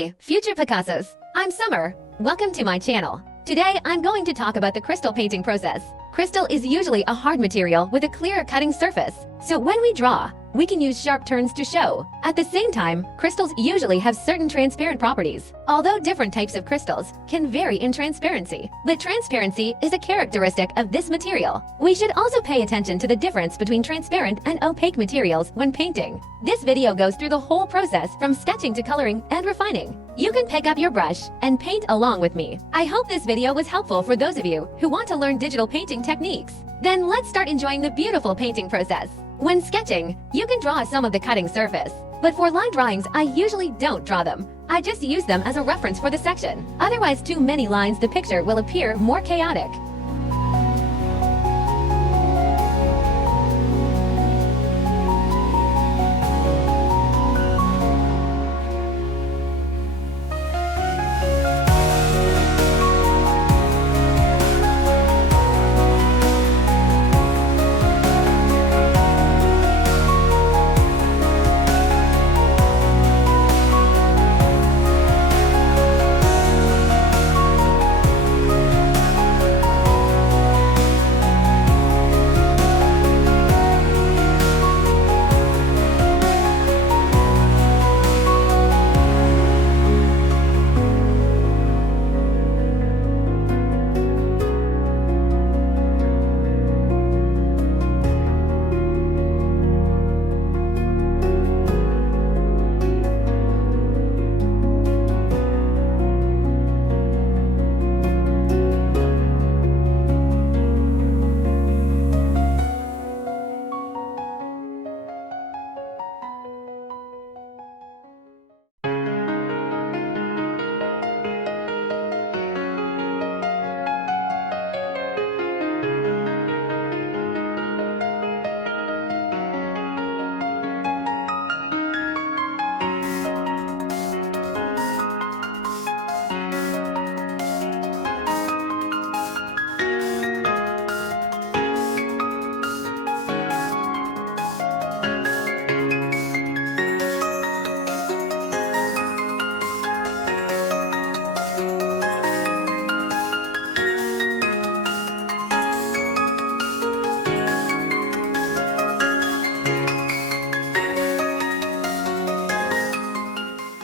Hey, future Picassos! I'm Summer. Welcome to my channel. Today, I'm going to talk about the crystal painting process. Crystal is usually a hard material with a clear cutting surface, so when we draw, we can use sharp turns to show. At the same time, crystals usually have certain transparent properties, although different types of crystals can vary in transparency. But transparency is a characteristic of this material. We should also pay attention to the difference between transparent and opaque materials when painting. This video goes through the whole process from sketching to coloring and refining. You can pick up your brush and paint along with me. I hope this video was helpful for those of you who want to learn digital painting techniques. Then let's start enjoying the beautiful painting process. When sketching, you can draw some of the cutting surface. But for line drawings, I usually don't draw them. I just use them as a reference for the section. Otherwise, too many lines, the picture will appear more chaotic.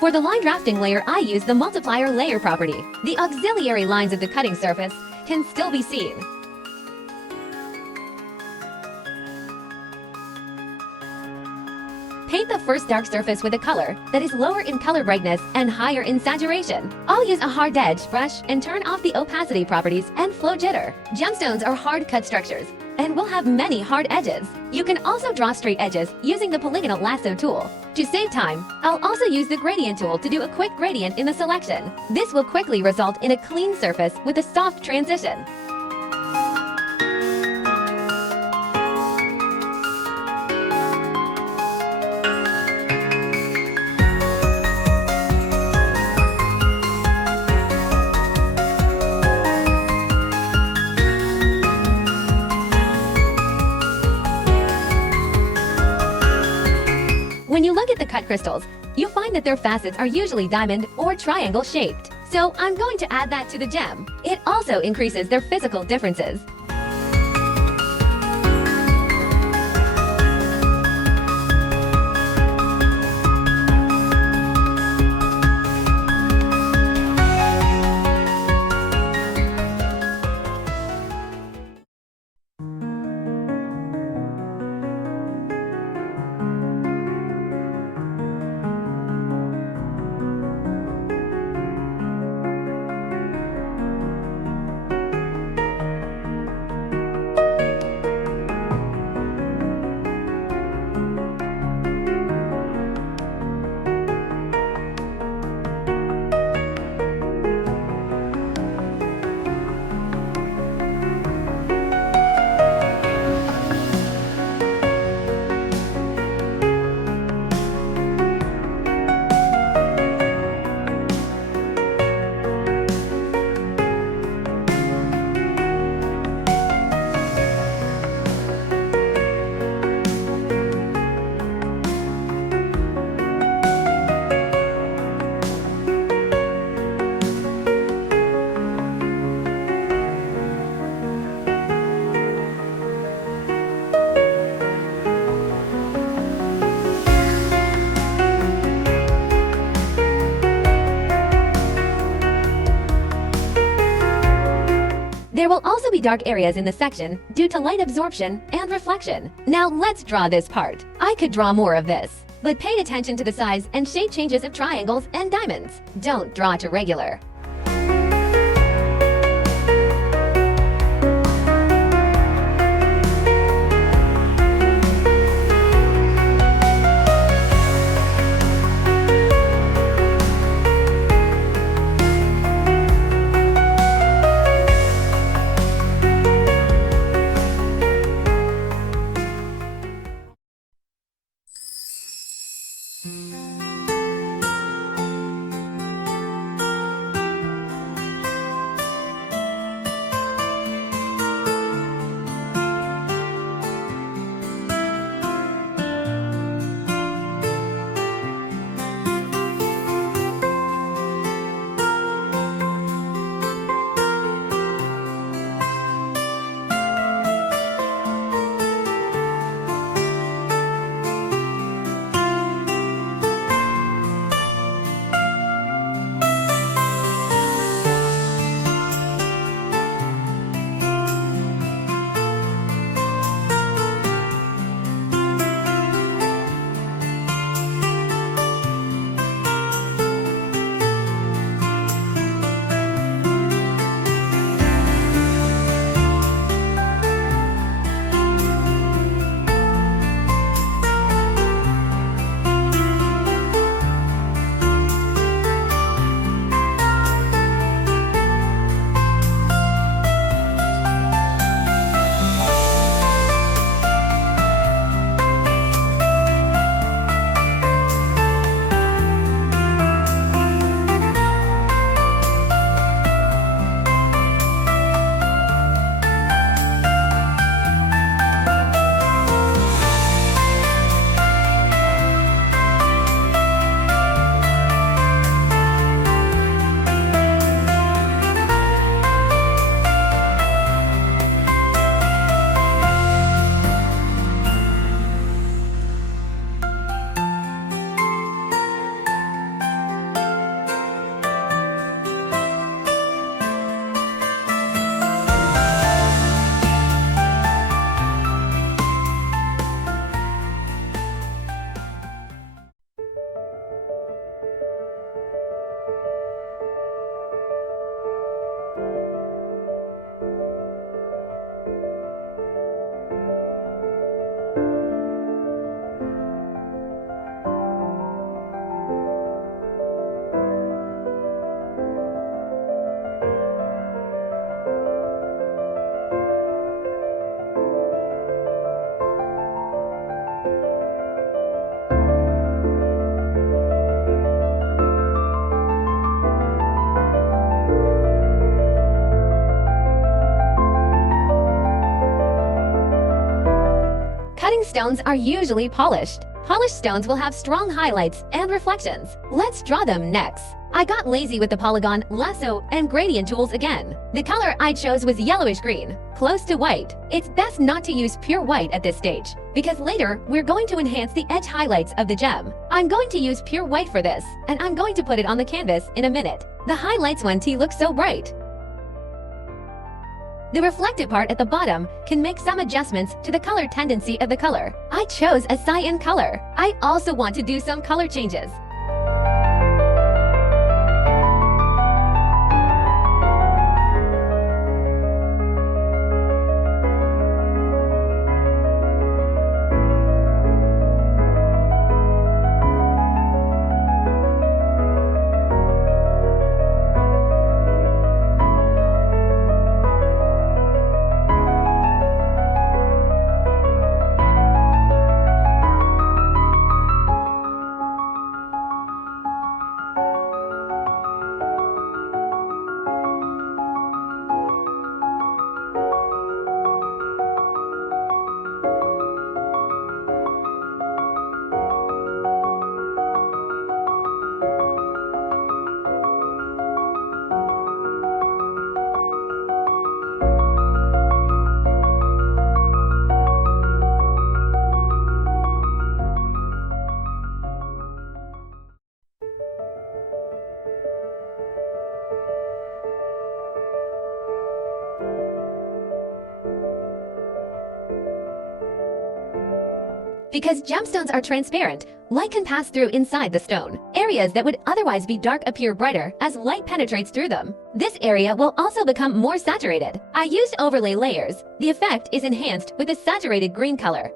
For the line drafting layer, I use the multiplier layer property. The auxiliary lines of the cutting surface can still be seen. Paint the first dark surface with a color that is lower in color brightness and higher in saturation. I'll use a hard edge brush and turn off the opacity properties and flow jitter. Gemstones are hard cut structures and will have many hard edges. You can also draw straight edges using the polygonal lasso tool. To save time, I'll also use the gradient tool to do a quick gradient in the selection. This will quickly result in a clean surface with a soft transition. When you look at the cut crystals, you'll find that their facets are usually diamond or triangle shaped. So I'm going to add that to the gem. It also increases their physical differences. There will also be dark areas in the section due to light absorption and reflection. Now let's draw this part. I could draw more of this, but pay attention to the size and shape changes of triangles and diamonds. Don't draw to regular. Cutting stones are usually polished. Polished stones will have strong highlights and reflections. Let's draw them next. I got lazy with the polygon, lasso, and gradient tools again. The color I chose was yellowish green, close to white. It's best not to use pure white at this stage, because later we're going to enhance the edge highlights of the gem. I'm going to use pure white for this, and I'm going to put it on the canvas in a minute. The highlights 1T look so bright. The reflected part at the bottom can make some adjustments to the color tendency of the color. I chose a cyan color. I also want to do some color changes. Because gemstones are transparent, light can pass through inside the stone. Areas that would otherwise be dark appear brighter as light penetrates through them. This area will also become more saturated. I used overlay layers. The effect is enhanced with a saturated green color.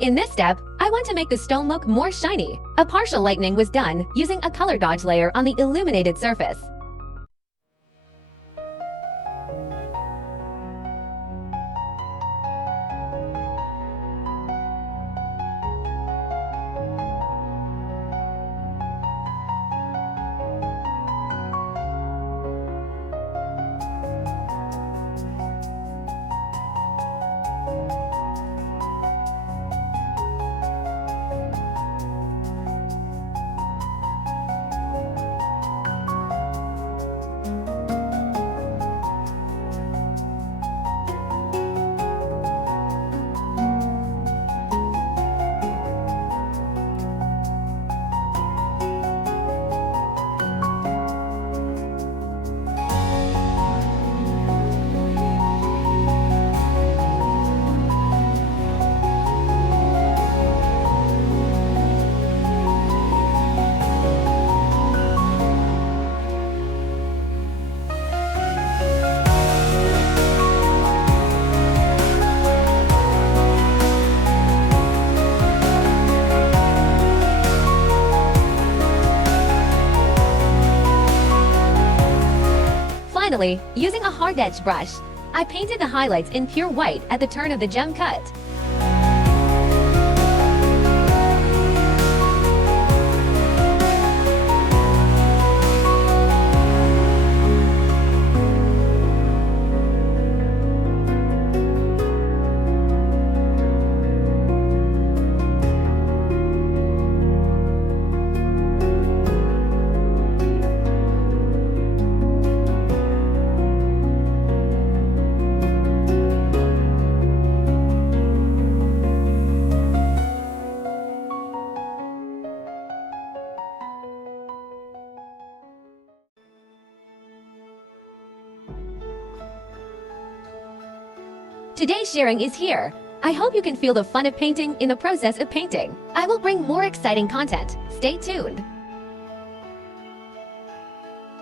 In this step, I want to make the stone look more shiny. A partial lightening was done using a color dodge layer on the illuminated surface. Finally, using a hard-edged brush, I painted the highlights in pure white at the turn of the gem cut. Today's sharing is here. I hope you can feel the fun of painting in the process of painting. I will bring more exciting content. Stay tuned.